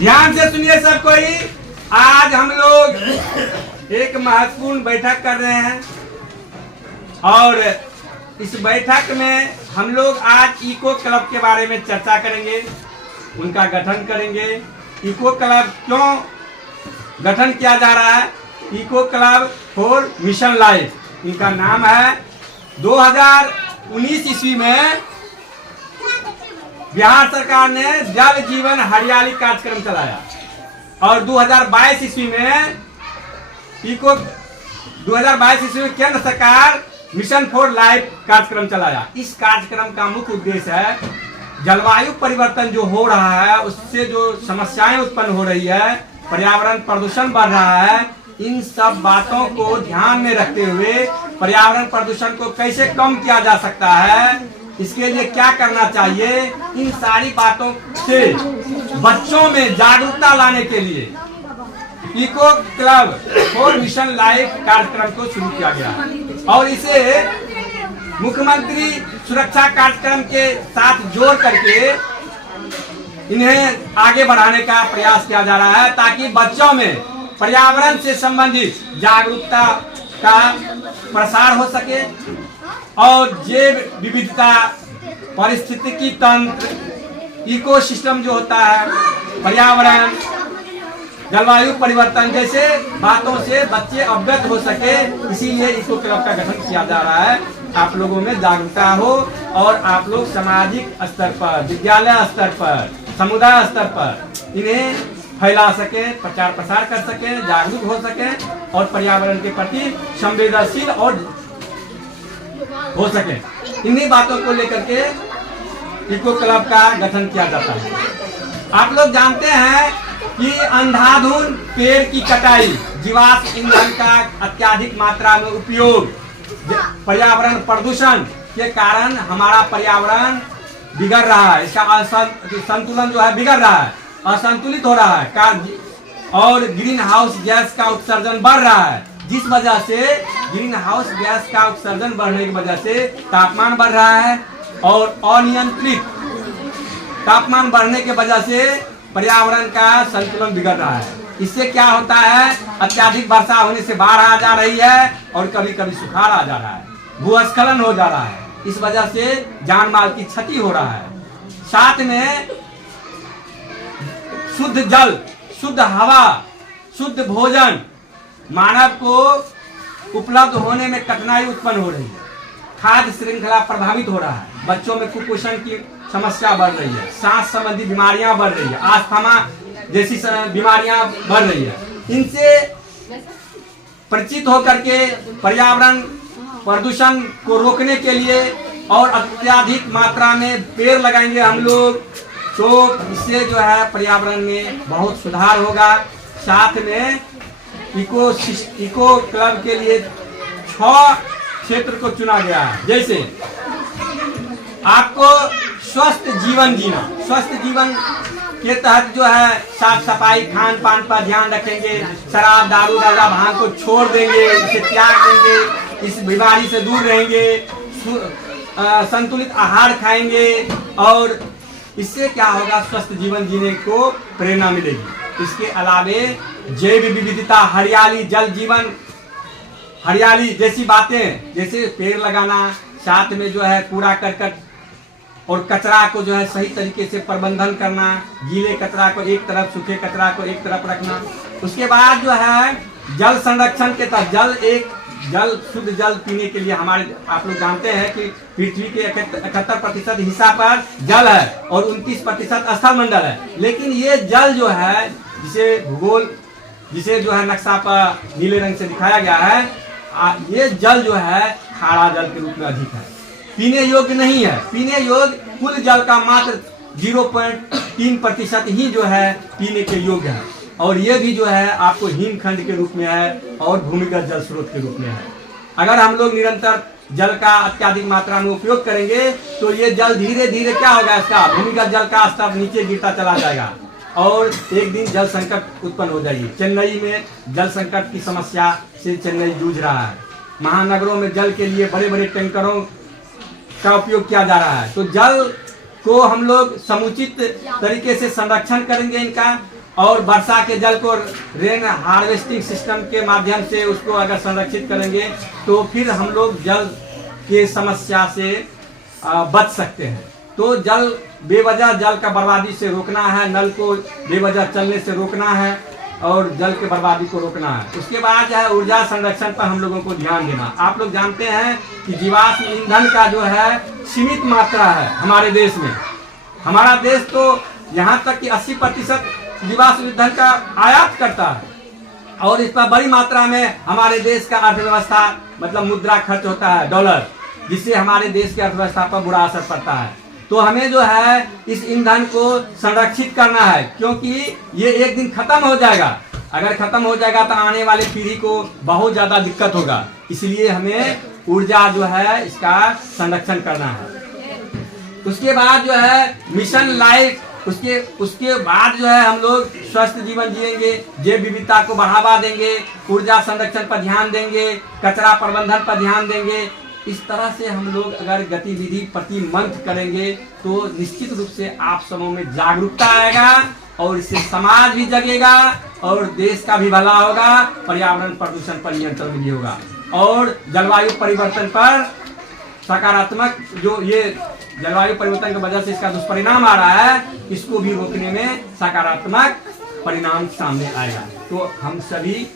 ध्यान से सुनिए सब कोई। आज हम लोग एक महत्वपूर्ण बैठक कर रहे हैं और इस बैठक में हम लोग आज इको क्लब के बारे में चर्चा करेंगे, उनका गठन करेंगे। इको क्लब क्यों गठन किया जा रहा है? Eco club for mission life इनका नाम है। 2019 ईस्वी में बिहार सरकार ने जल जीवन हरियाली कार्यक्रम चलाया और 2022 ईस्वी में केंद्र सरकार मिशन फॉर लाइफ कार्यक्रम चलाया। इस कार्यक्रम का मुख्य उद्देश्य है जलवायु परिवर्तन जो हो रहा है, उससे जो समस्याएं उत्पन्न हो रही है, पर्यावरण प्रदूषण बढ़ रहा है, इन सब बातों को ध्यान में रखते हुए पर्यावरण प्रदूषण को कैसे कम किया जा सकता है, इसके लिए क्या करना चाहिए, इन सारी बातों से बच्चों में जागरूकता लाने के लिए eco club for mission life कार्यक्रम को शुरू किया गया और इसे मुख्यमंत्री सुरक्षा कार्यक्रम के साथ जोड़ करके इन्हें आगे बढ़ाने का प्रयास किया जा रहा है ताकि बच्चों में पर्यावरण से संबंधित जागरूकता का प्रसार हो सके और जैव विविधता, पारिस्थितिकी तंत्र, इकोसिस्टम जो होता है, पर्यावरण, जलवायु परिवर्तन जैसे बातों से बच्चे अवगत हो सके, इसीलिए इको क्लब का गठन किया जा रहा है। आप लोगों में जागरूकता हो और आप लोग सामाजिक स्तर पर, विद्यालय स्तर पर, समुदाय स्तर पर इन्हें फैला सके, प्रचार प्रसार कर सके, जागरूक हो सके और पर्यावरण के प्रति संवेदनशील और हो सके। इन्हीं बातों को लेकर के इको क्लब का गठन किया जाता है। आप लोग जानते हैं कि अंधाधुंध पेड़ की कटाई, जीवाश्म ईंधन का अत्यधिक मात्रा में उपयोग, पर्यावरण प्रदूषण के कारण हमारा पर्यावरण बिगड़ रहा है, इसका संतुलन जो है बिगड़ रहा है, असंतुलित हो रहा है और ग्रीन हाउस गैस का उत्सर्जन बढ़ रहा है, जिस वजह से ग्रीन हाउस गैस का उत्सर्जन बढ़ने की वजह से तापमान बढ़ रहा है और अनियंत्रित तापमान बढ़ने की वजह से पर्यावरण का संतुलन बिगड़ रहा है। इससे क्या होता है, अत्याधिक वर्षा होने से बाढ़ आ जा रही है और कभी कभी सुखाड़ आ जा रहा है, भूस्खलन हो जा रहा है, इस वजह से जान माल की क्षति हो रहा है। साथ में शुद्ध जल, शुद्ध हवा, शुद्ध भोजन मानव को उपलब्ध होने में कठिनाई उत्पन्न हो रही है, खाद्य श्रृंखला प्रभावित हो रहा है, बच्चों में कुपोषण की समस्या बढ़ रही है, सांस संबंधी बीमारियां बढ़ रही है, अस्थमा जैसी बीमारियां बढ़ रही है। इनसे परिचित होकर के पर्यावरण प्रदूषण को रोकने के लिए और अत्यधिक मात्रा में पेड़ लगाएंगे हम लोग, तो इससे जो है पर्यावरण में बहुत सुधार होगा। साथ में इको क्लब के लिए 6 क्षेत्र को चुना गया है। जैसे आपको स्वस्थ जीवन जीना, स्वस्थ जीवन के तहत जो है साफ सफाई, खान पान पर ध्यान रखेंगे, शराब, दारू, गांजा, भांग को छोड़ देंगे, इसे त्याग देंगे, इस बीमारी से दूर रहेंगे, संतुलित आहार खाएंगे और इससे क्या होगा, स्वस्थ जीवन जीने को प्रेरणा मिलेगी। इसके अलावे जैव विविधता, हरियाली, जल जीवन, हरियाली जैसी बातें, जैसे पेड़ लगाना, साथ में जो है कूड़ा करकट और कचरा को जो है सही तरीके से प्रबंधन करना, गीले कचरा को एक तरफ, सूखे कचरा को एक तरफ रखना। उसके बाद जो है जल संरक्षण के तहत जल शुद्ध जल पीने के लिए हमारे, आप लोग जानते हैं कि पृथ्वी के 71% हिस्सा पर जल है और 29% स्थलमंडल है, लेकिन ये जल जो है जिसे जो है नक्शा पर नीले रंग से दिखाया गया है, ये जल जो है खारा जल के रूप में अधिक है, पीने योग्य नहीं है। पीने योग्य कुल जल का मात्र 0.3% ही जो है पीने के योग्य है और ये भी जो है आपको हिमखंड के रूप में है और भूमिगत जल स्रोत के रूप में है। अगर हम लोग निरंतर जल का अत्यधिक मात्रा में उपयोग करेंगे तो ये जल धीरे धीरे क्या होगा, इसका भूमिगत जल का स्तर नीचे गिरता चला जाएगा और एक दिन जल संकट उत्पन्न हो जाएगी। चेन्नई में जल संकट की समस्या से चेन्नई जूझ रहा है। महानगरों में जल के लिए बड़े बड़े टैंकरों का उपयोग किया जा रहा है। तो जल को हम लोग समुचित तरीके से संरक्षण करेंगे इनका और वर्षा के जल को रेन हार्वेस्टिंग सिस्टम के माध्यम से उसको अगर संरक्षित करेंगे तो फिर हम लोग जल के समस्या से बच सकते हैं। तो जल बेवजह जल का बर्बादी से रोकना है, नल को बेवजह चलने से रोकना है और जल के बर्बादी को रोकना है। उसके बाद जो है ऊर्जा संरक्षण पर हम लोगों को ध्यान देना। आप लोग जानते हैं कि जीवाश्म ईंधन का जो है सीमित मात्रा है हमारे देश में। हमारा देश तो यहाँ तक कि 80% जीवाश्म ईंधन का आयात करता है और इस पर बड़ी मात्रा में हमारे देश का अर्थव्यवस्था मतलब मुद्रा खर्च होता है डॉलर, जिससे हमारे देश की अर्थव्यवस्था पर बुरा असर पड़ता है। तो हमें जो है इस ईंधन को संरक्षित करना है, क्योंकि ये एक दिन खत्म हो जाएगा। अगर खत्म हो जाएगा तो आने वाले पीढ़ी को बहुत ज्यादा दिक्कत होगा। इसलिए हमें ऊर्जा जो है इसका संरक्षण करना है। उसके बाद जो है मिशन लाइफ, उसके बाद जो है हम लोग स्वस्थ जीवन जिएंगे, जैव विविधता को बढ़ावा देंगे, ऊर्जा संरक्षण पर ध्यान देंगे, कचरा प्रबंधन पर ध्यान देंगे। इस तरह से हम लोग अगर गतिविधि प्रति मंथ करेंगे तो निश्चित रूप से आप सबों में जागरूकता आएगा और इससे समाज भी जगेगा और देश का भी भला होगा, पर्यावरण प्रदूषण पर नियंत्रण भी होगा और जलवायु परिवर्तन पर सकारात्मक जो ये जलवायु परिवर्तन की वजह से इसका दुष्परिणाम आ रहा है, इसको भी रोकने में सकारात्मक परिणाम सामने आएगा। तो हम सभी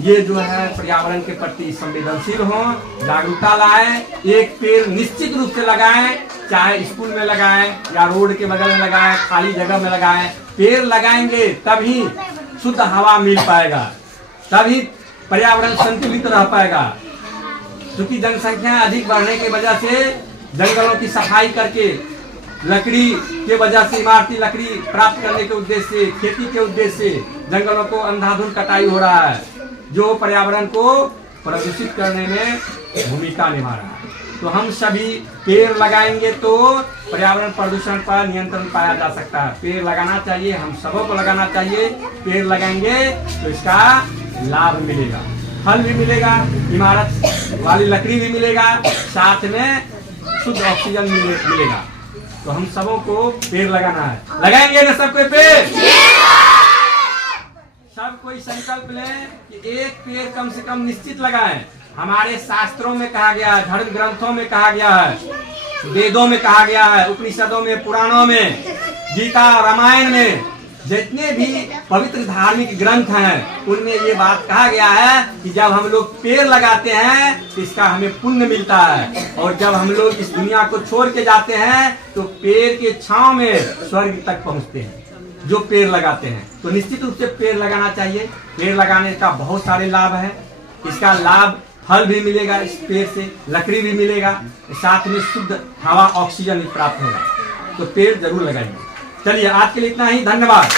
ये जो है पर्यावरण के प्रति संवेदनशील हों, जागरूकता लाएं, एक पेड़ निश्चित रूप से लगाएं, चाहे स्कूल में लगाएं या रोड के बगल में लगाएं, खाली जगह में लगाएं। पेड़ लगाएंगे तभी शुद्ध हवा मिल पाएगा, तभी पर्यावरण संतुलित रह पाएगा। क्योंकि जनसंख्या अधिक बढ़ने की वजह से जंगलों की सफाई करके लकड़ी के वजह से इमारती लकड़ी प्राप्त करने के उद्देश्य से, खेती के उद्देश्य से जंगलों को अंधाधुंध कटाई हो रहा है, जो पर्यावरण को प्रदूषित करने में भूमिका निभा रहा है। तो हम सभी पेड़ लगाएंगे तो पर्यावरण प्रदूषण पर नियंत्रण पाया जा सकता है। पेड़ लगाना चाहिए, हम सबों को लगाना चाहिए। पेड़ लगाएंगे तो इसका लाभ मिलेगा, फल भी मिलेगा, इमारत वाली लकड़ी भी मिलेगा, साथ में शुद्ध ऑक्सीजन मिलेगा। तो हम सबों को पेड़ लगाना है। लगाएंगे ना सबको पेड़? सब कोई संकल्प लें कि एक पेड़ कम से कम निश्चित लगाएं। हमारे शास्त्रों में कहा गया है, धर्म ग्रंथों में कहा गया है, वेदों में कहा गया है, उपनिषदों में, पुराणों में, गीता, रामायण में, जितने भी पवित्र धार्मिक ग्रंथ हैं उनमें ये बात कहा गया है कि जब हम लोग पेड़ लगाते हैं तो इसका हमें पुण्य मिलता है, और जब हम लोग इस दुनिया को छोड़ के जाते हैं तो पेड़ के छांव में स्वर्ग तक पहुंचते हैं जो पेड़ लगाते हैं। तो निश्चित रूप से पेड़ लगाना चाहिए। पेड़ लगाने का बहुत सारे लाभ है। इसका लाभ फल भी मिलेगा, इस पेड़ से लकड़ी भी मिलेगा, साथ में शुद्ध हवा ऑक्सीजन भी प्राप्त होगा। तो पेड़ जरूर लगाइए। चलिए आज के लिए इतना ही, धन्यवाद।